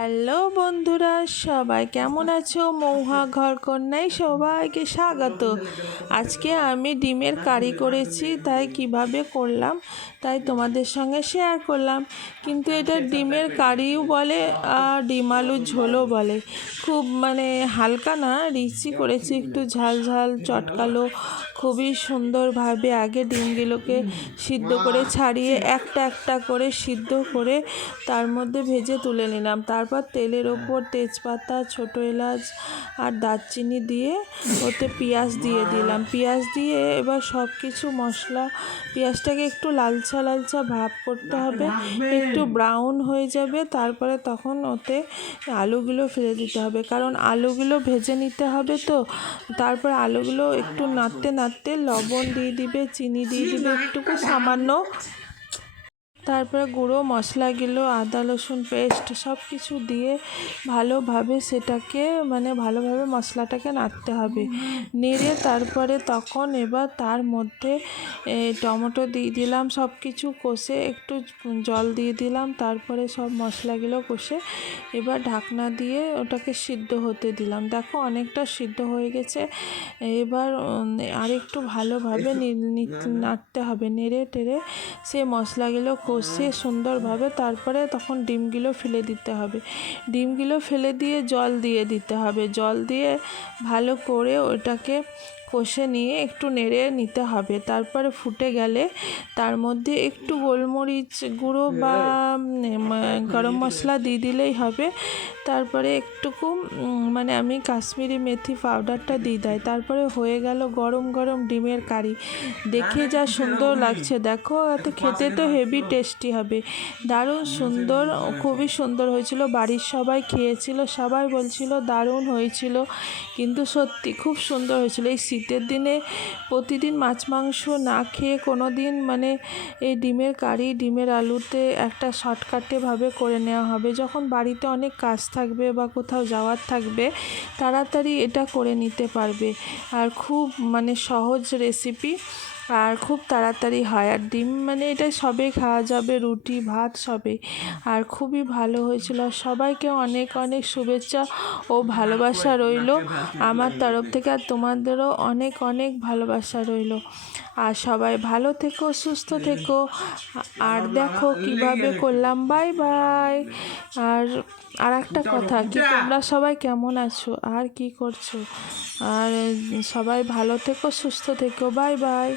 Hello বন্ধুরা, সবাই কেমন আছো? মৌহা ঘর কন্যায় সবাইকে স্বাগত। আজকে আমি ডিমের কারি করেছি, তাই কিভাবে করলাম তাই তোমাদের সঙ্গে শেয়ার করলাম। কিন্তু এটা ডিমের কারিও বলে আর ডিম আলুর ঝোলও বলে। খুব হালকা না, রিচি করেছি, একটু ঝাল ঝাল চটকালো। খুবই সুন্দরভাবে আগে ডিমগুলোকে সিদ্ধ করে ছাড়িয়ে একটা একটা করে সিদ্ধ করে তার মধ্যে ভেজে তুলে নিলাম। তারপর তেলের ওপর তেজপাতা, ছোটো এলাচ আর দারচিনি দিয়ে ওতে পেঁয়াজ দিয়ে দিলাম। পেঁয়াজ দিয়ে এবার সব কিছু মশলা, পেঁয়াজটাকে একটু লালচা লালচা ভাব করতে হবে, একটু ব্রাউন হয়ে যাবে। তারপরে তখন ওতে আলুগুলো ফেলে দিতে হবে, কারণ আলুগুলো ভেজে নিতে হবে। তো তারপর আলুগুলো একটু নাড়তে নাড়তে লবণ দিয়ে দিবে, চিনি দিয়ে দিবে একটুকু সামান্য। তারপরে গুঁড়ো মশলাগুলো, আদা রসুন পেস্ট সব কিছু দিয়ে ভালোভাবে সেটাকে ভালোভাবে মশলাটাকে নাড়তে হবে। নেড়ে তারপরে তখন এবার তার মধ্যে টমেটো দিয়ে দিলাম, সব কিছু কষে একটু জল দিয়ে দিলাম। তারপরে সব মশলাগুলো কষে এবার ঢাকনা দিয়ে ওটাকে সিদ্ধ হতে দিলাম। দেখো অনেকটা সিদ্ধ হয়ে গেছে। এবার আরেকটু ভালোভাবে নাড়তে হবে, নেড়ে টেড়ে সে মশলাগুলো কষে সুন্দরভাবে তারপরে তখন ডিমগুলো ফেলে দিতে হবে। ডিমগুলো ফেলে দিয়ে জল দিয়ে দিতে হবে। জল দিয়ে ভালো করে ওটাকে কষে নিয়ে একটু নেড়ে নিতে হবে। তারপরে ফুটে গেলে তার মধ্যে একটু গোলমরিচ গুঁড়ো বা গরম মশলা দিয়ে দিলেই হবে। তারপরে একটুকু আমি কাশ্মীরি মেথি পাউডারটা দিয়ে দেয়। তারপরে হয়ে গেল গরম গরম ডিমের কারি। দেখে যা সুন্দর লাগছে দেখো, এত খেতে তো হেভি টেস্টি হবে, দারুণ সুন্দর, খুবই সুন্দর হয়েছিল। বাড়ির সবাই খেয়েছিল, সবাই বলছিল দারুণ হয়েছিল। কিন্তু সত্যি খুব সুন্দর হয়েছিল। এই শীতের দিনে প্রতিদিন মাছ মাংস না খেয়ে কোনো দিন এই ডিমের কারি, ডিমের আলুতে একটা শর্টকাটেভাবে করে নেওয়া হবে। যখন বাড়িতে অনেক কাজ থাকবে বা কোথাও যাওয়ার থাকবে, তাড়াতাড়ি এটা করে নিতে পারবে। আর খুব সহজ রেসিপি, আর খুব তাড়াতাড়ি হয়। আর ডিম এটা সবেই খাওয়া যাবে, রুটি ভাত সবেই। আর খুবই ভালো হয়েছিল। সবাইকে অনেক অনেক শুভেচ্ছা ও ভালোবাসা রইল আমার তরফ থেকে, আর তোমাদেরও অনেক অনেক ভালোবাসা রইল। আর সবাই ভালো থেকো, সুস্থ থেকো। আর দেখো কিভাবে করলাম। Bye bye. আর একটা কথা, কি তোমরা সবাই কেমন আছো আর কি করছো? আর সবাই ভালো থেকো, সুস্থ থেকো। Bye bye.